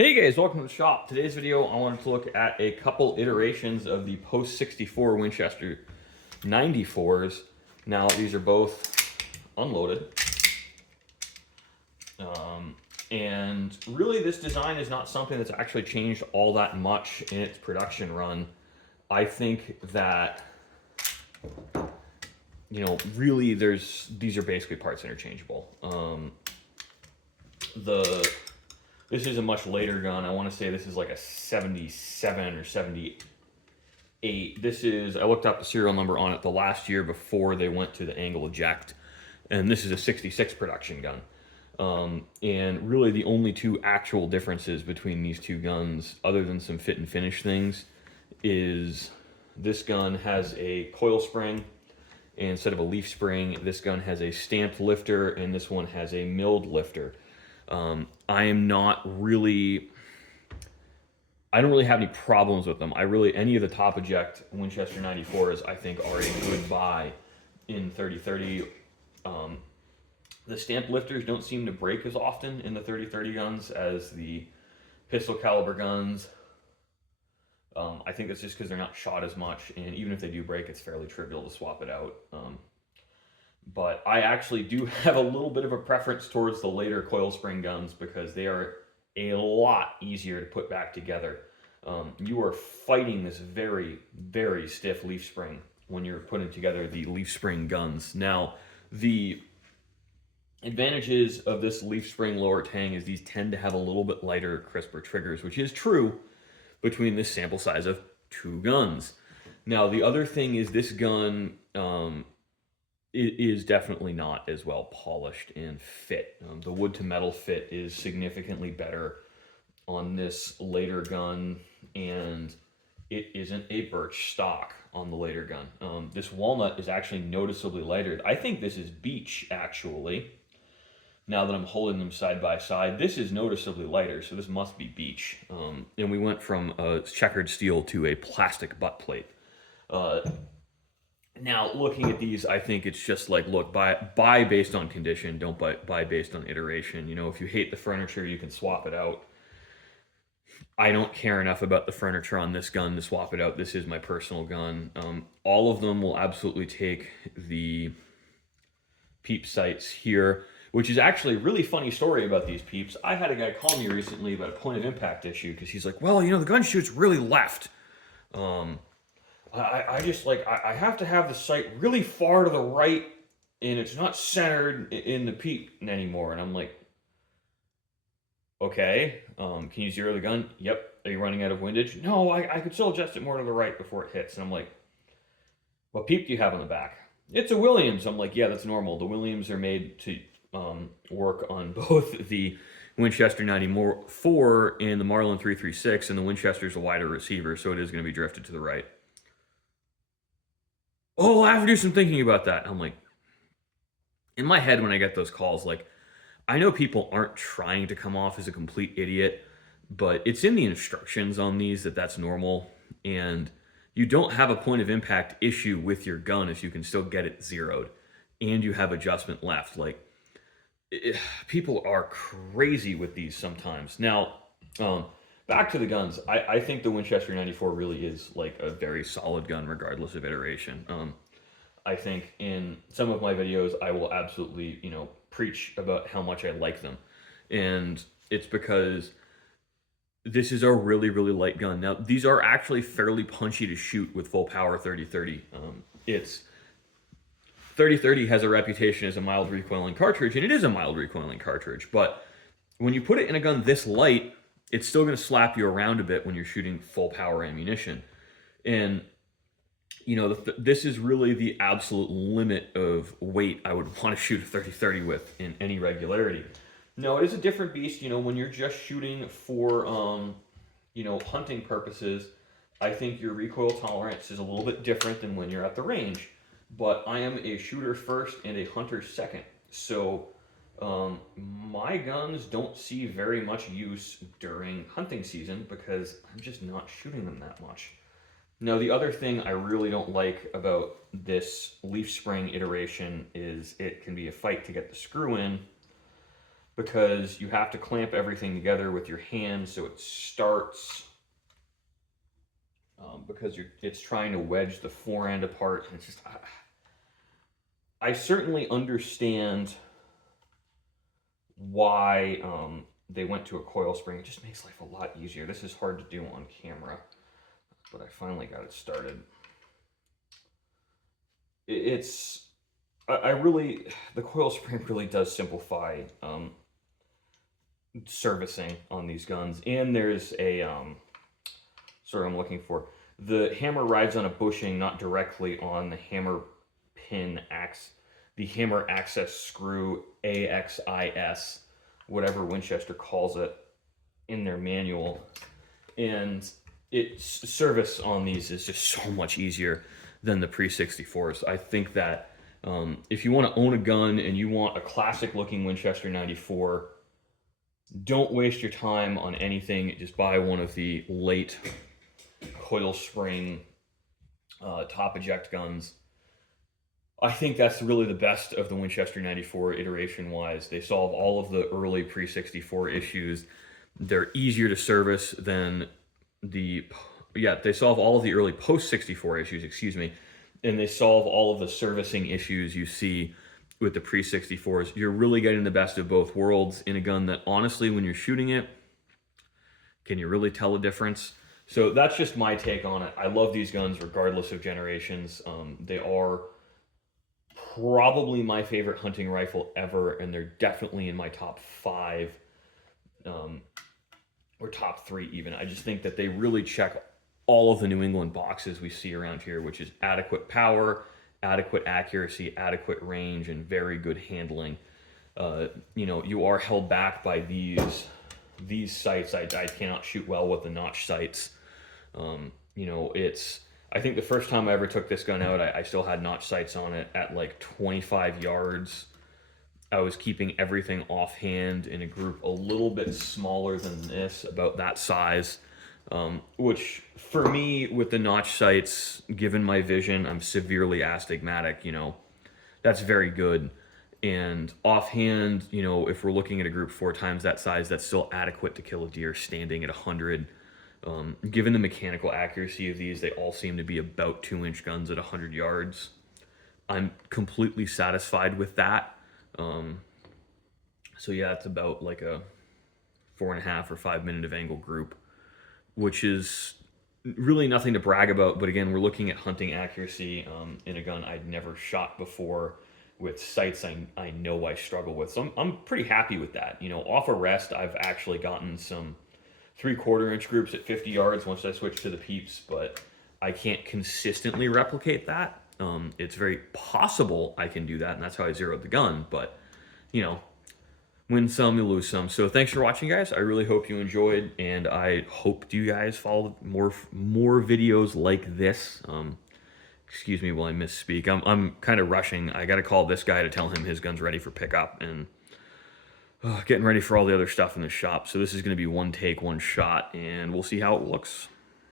Hey guys, welcome to the shop. Today's video, I wanted to look at a couple iterations of the post 64 Winchester 94s. Now, these are both unloaded. And really, this design is not something that's actually changed all that much in its production run. I think that, really, these are basically parts interchangeable. This is a much later gun. I want to say this is like a 77 or 78. I looked up the serial number on it the last year before they went to the angle eject. And this is a 66 production gun. And really the only two actual differences between these two guns, other than some fit and finish things, is this gun has a coil spring instead of a leaf spring. This gun has a stamped lifter, and this one has a milled lifter. I don't really have any problems with them. Any of the top eject Winchester 94s, I think, are a good buy in 30-30. The stamp lifters don't seem to break as often in the 30-30 guns as the pistol caliber guns. I think that's just because they're not shot as much, and even if they do break, it's fairly trivial to swap it out. But I actually do have a little bit of a preference towards the later coil spring guns because they are a lot easier to put back together. You are fighting this very, very stiff leaf spring when you're putting together the leaf spring guns. Now, the advantages of this leaf spring lower tang is these tend to have a little bit lighter, crisper triggers, which is true between this sample size of two guns. Now, the other thing is this gun it is definitely not as well polished and fit. The wood to metal fit is significantly better on this later gun, and it isn't a birch stock on the later gun. This walnut is actually noticeably lighter. I think this is beech, actually. Now that I'm holding them side by side, this is noticeably lighter, so this must be beech. And we went from a checkered steel to a plastic butt plate. Now, looking at these, I think it's just like, look, buy based on condition, don't buy based on iteration. If you hate the furniture, you can swap it out. I don't care enough about the furniture on this gun to swap it out. This is my personal gun. All of them will absolutely take the peep sights here, which is actually a really funny story about these peeps. I had a guy call me recently about a point of impact issue because he's like, well, the gun shoots really left. I just I have to have the sight really far to the right, and it's not centered in the peep anymore. And I'm like, okay, can you zero the gun? Yep. Are you running out of windage? No, I could still adjust it more to the right before it hits. And I'm like, what peep do you have on the back? It's a Williams. I'm like, yeah, that's normal. The Williams are made to work on both the Winchester 94 and the Marlin 336, and the Winchester's a wider receiver, so it is going to be drifted to the right. Oh, I have to do some thinking about that. I'm like, in my head when I get those calls, I know people aren't trying to come off as a complete idiot, but it's in the instructions on these that's normal, and you don't have a point of impact issue with your gun if you can still get it zeroed, and you have adjustment left. People are crazy with these sometimes. Now, back to the guns. I think the Winchester 94 really is a very solid gun regardless of iteration. I think in some of my videos I will absolutely, preach about how much I like them. And it's because this is a really, really light gun. Now, these are actually fairly punchy to shoot with full power 30-30. It's 30-30 has a reputation as a mild recoiling cartridge, and it is a mild recoiling cartridge, but when you put it in a gun this light, it's still going to slap you around a bit when you're shooting full power ammunition. And, this is really the absolute limit of weight I would want to shoot a 30-30 with in any regularity. No, it is a different beast, when you're just shooting for, hunting purposes. I think your recoil tolerance is a little bit different than when you're at the range. But I am a shooter first and a hunter second. So my guns don't see very much use during hunting season because I'm just not shooting them that much. Now, the other thing I really don't like about this leaf spring iteration is it can be a fight to get the screw in because you have to clamp everything together with your hand so it starts, because it's trying to wedge the forend apart. And it's just, I certainly understand why they went to a coil spring. It just makes life a lot easier. This is hard to do on camera, but I finally got it started. It's, I really, the coil spring really does simplify servicing on these guns. And there's a, sorry, I'm looking for, the hammer rides on a bushing, not directly on the hammer pin the hammer access screw, AXIS, whatever Winchester calls it in their manual. And service on these is just so much easier than the pre-64s. I think that if you want to own a gun and you want a classic looking Winchester 94, don't waste your time on anything. Just buy one of the late coil spring top eject guns. I think that's really the best of the Winchester 94 iteration wise. They solve all of the early pre-64 issues. They're easier to service than they solve all of the early post-64 issues, excuse me, and they solve all of the servicing issues you see with the pre-64s. You're really getting the best of both worlds in a gun that, honestly, when you're shooting it, can you really tell a difference? So that's just my take on it. I love these guns regardless of generations. They are probably my favorite hunting rifle ever, and they're definitely in my top 5, or top 3 even. I just think that they really check all of the New England boxes we see around here, which is adequate power, adequate accuracy, adequate range, and very good handling. You are held back by these sights. I cannot shoot well with the notch sights. I think the first time I ever took this gun out, I still had notch sights on it at like 25 yards. I was keeping everything offhand in a group a little bit smaller than this, about that size, which for me, with the notch sights, given my vision, I'm severely astigmatic, that's very good. And offhand, if we're looking at a group 4 times that size, that's still adequate to kill a deer standing at 100. Given the mechanical accuracy of these, they all seem to be about 2-inch guns at 100 yards. I'm completely satisfied with that. So yeah, it's about like a 4.5 or 5 minute of angle group, which is really nothing to brag about. But again, we're looking at hunting accuracy in a gun I'd never shot before, with sights I know I struggle with. So I'm pretty happy with that. Off arrest, I've actually gotten some 3/4 inch groups at 50 yards once I switched to the peeps, but I can't consistently replicate that. It's very possible I can do that, and that's how I zeroed the gun. But win some, you lose some. So thanks for watching, guys. I really hope you enjoyed, and I hope you guys follow more videos like this. Excuse me while I misspeak. I'm kind of rushing. I got to call this guy to tell him his gun's ready for pickup, and getting ready for all the other stuff in the shop. So this is going to be one take, one shot, and we'll see how it looks.